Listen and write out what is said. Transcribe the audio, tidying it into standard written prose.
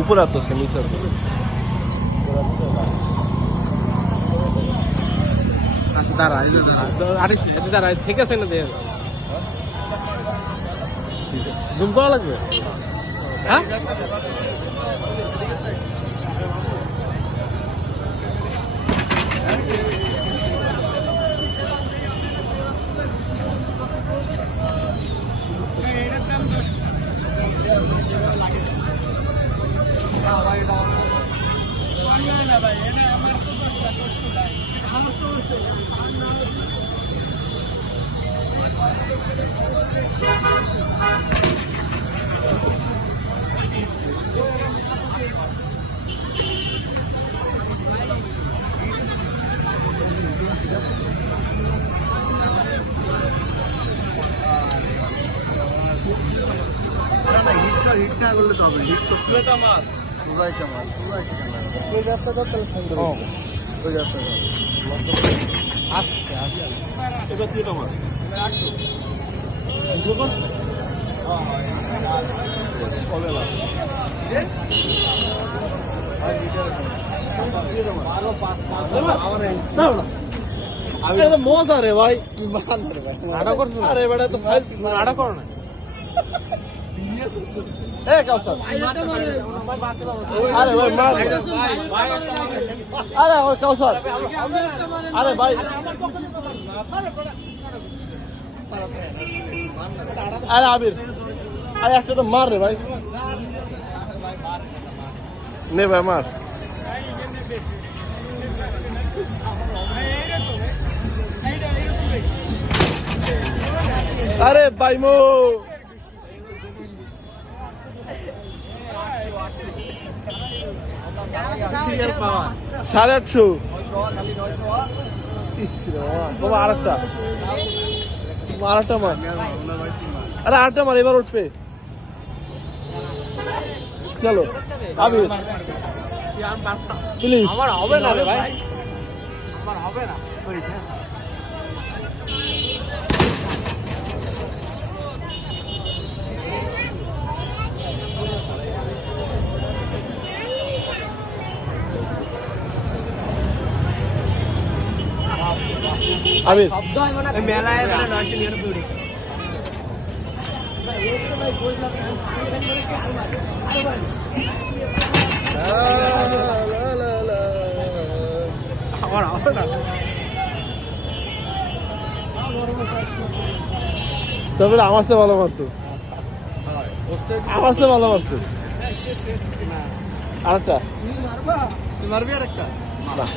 উপরে তো সেমিসার দাঁড়া ঠিক আছে না দেখ জুম করা লাগবে হ্যাঁ হিটটা করলে তো হবে হিট তো মাছ পুরাই মাছ ওই রাস্তাটা তাহলে সুন্দর ওই রাস্তাটা আস্তে আস্তে এটা কি তোমার মজা রে ভাই আরে বেটা তো আড়া করো না আরে ভাই মার আরে ওই কাউসার আরে ভাই আরে আবির আরে একটা তো মার রে ভাই নে ভাই মার আরে ভাই মো 850 বাবা আরেকটা মার আরে আরেকটা মার এবার উঠবে চলো আবির প্লিজ আমার হবে না রে ভাই আমার হবে না আবির মেলায় তবে আমার চেয়ে ভালো মারছিস আমার চেয়ে ভালো মারছিস আরেকটা মারবি আরেকটা মার